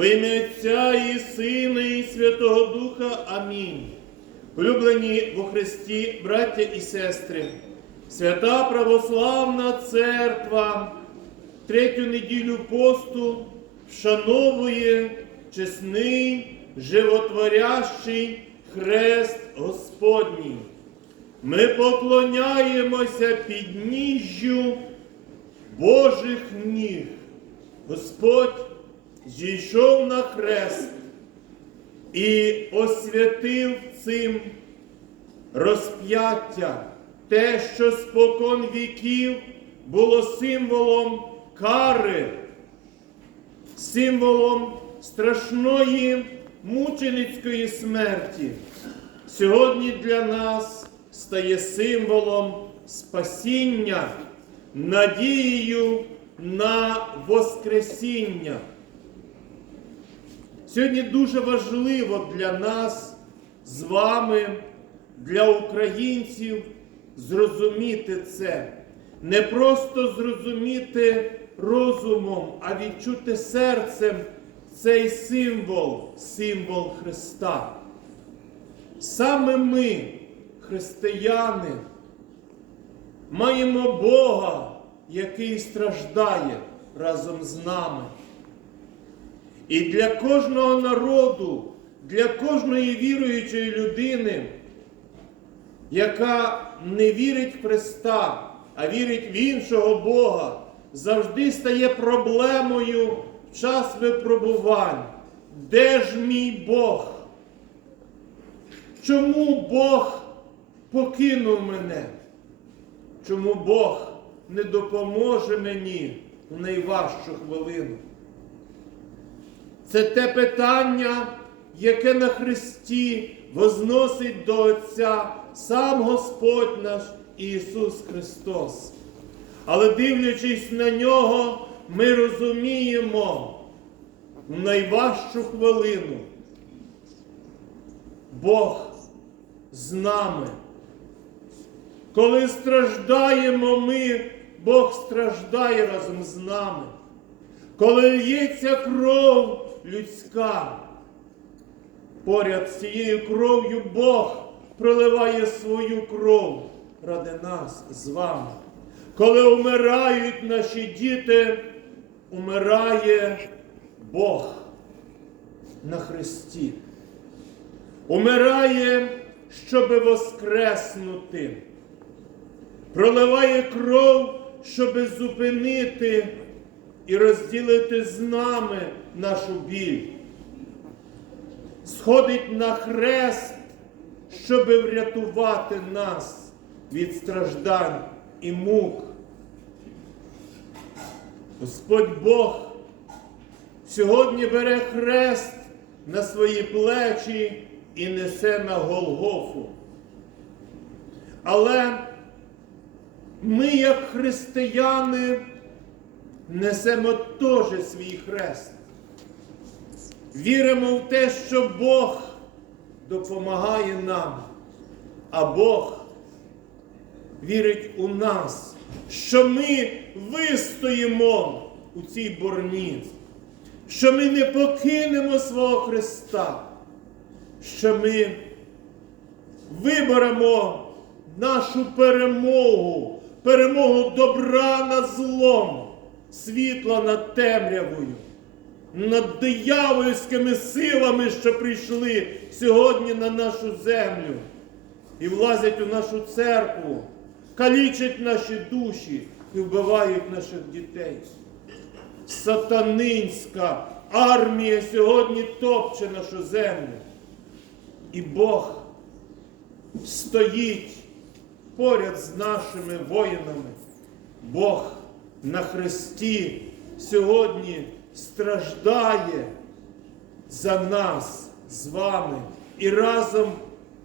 Во ім'я Отця і Сина, і Святого Духа. Амінь. Улюблені во Христі, браття і сестри, свята Православна Церква третю неділю посту вшановує чесний, животворящий хрест Господній. Ми поклоняємося підніжжю Божих ніг. Господь зійшов на хрест і освятив цим розп'яття, те, що спокон віків було символом кари, символом страшної мученицької смерті. Сьогодні для нас стає символом спасіння, надією на Воскресіння. Сьогодні дуже важливо для нас з вами, для українців, зрозуміти це. Не просто зрозуміти розумом, а відчути серцем цей символ, символ Христа. Саме ми, християни, маємо Бога, який страждає разом з нами. І для кожного народу, для кожної віруючої людини, яка не вірить в Христа, а вірить в іншого Бога, завжди стає проблемою в час випробувань. Де ж мій Бог? Чому Бог покинув мене? Чому Бог не допоможе мені в найважчу хвилину? Це те питання, яке на Христі возносить до Отця сам Господь наш Ісус Христос. Але дивлячись на нього, ми розуміємо в найважчу хвилину. Бог з нами. Коли страждаємо ми, Бог страждає разом з нами. Коли лється кров людська, поряд з цією кров'ю Бог проливає свою кров ради нас з вами. Коли вмирають наші діти, умирає Бог на Христі. Умирає, щоби воскреснути. Проливає кров, щоби зупинити і розділити з нами нашу біль. Сходить на хрест, щоби врятувати нас від страждань і мук. Господь Бог сьогодні бере хрест на свої плечі і несе на Голгофу. Але ми, як християни, несемо теж свій хрест. Віримо в те, що Бог допомагає нам, а Бог вірить у нас, що ми вистоїмо у цій борні, що ми не покинемо свого Христа, що ми виберемо нашу перемогу, перемогу добра над злом, світла над темрявою, над диявольськими силами, що прийшли сьогодні на нашу землю і влазять у нашу церкву, калічать наші душі і вбивають наших дітей. Сатанинська армія сьогодні топче нашу землю. І Бог стоїть поряд з нашими воїнами. Бог на хресті сьогодні страждає за нас з вами і разом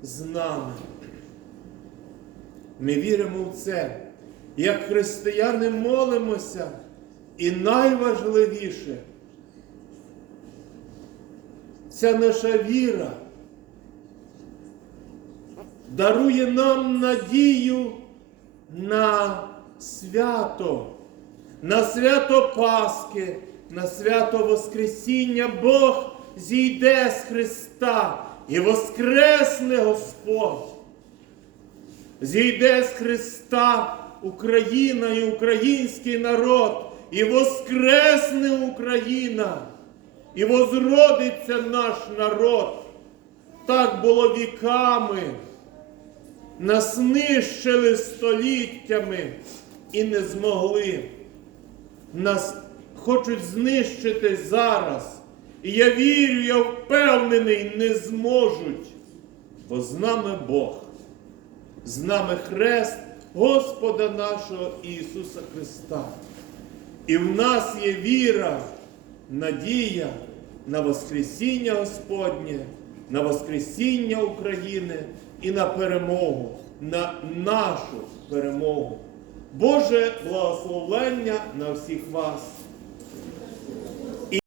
з нами. Ми віримо в це. Як християни молимося, і найважливіше ця наша віра дарує нам надію на свято, на свято Пасхи, на свято Воскресіння Бог зійде з Христа і воскресне Господь. Зійде з Христа Україна і український народ, і воскресне Україна, і возродиться наш народ. Так було віками, нас нищили століттями і не змогли. Нас хочуть знищити зараз. І я вірю, я впевнений, не зможуть. Бо з нами Бог, з нами хрест Господа нашого Ісуса Христа. І в нас є віра, надія на Воскресіння Господнє, на Воскресіння України і на перемогу, на нашу перемогу. Боже благословення на всіх вас.